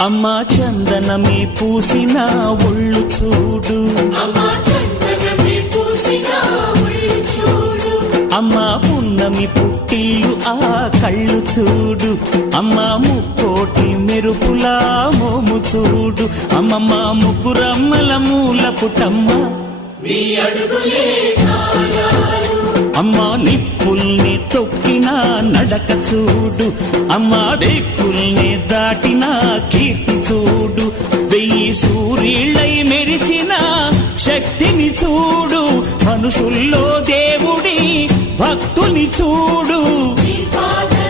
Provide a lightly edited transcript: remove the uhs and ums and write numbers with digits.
అమ్మా చందనమే పూసిన ఒళ్ళు చూడు, అమ్మా పున్నమి పుట్టిల్లు ఆ కళ్ళు చూడు, అమ్మా ముక్కోటి మెరుపులా మోము చూడు, అమ్మమ్మ ముగ్గురమ్మల మూల పుటమ్మ అమ్మా నిప్పుల్ని తొక్కిన నడక చూడు, అమ్మా దిక్కుల్ని దాటిన కీర్తి చూడు, 1000 సూర్యుళ్ళై మెరిసిన శక్తిని చూడు, మనుషుల్లో దేవుడి భక్తుని చూడు.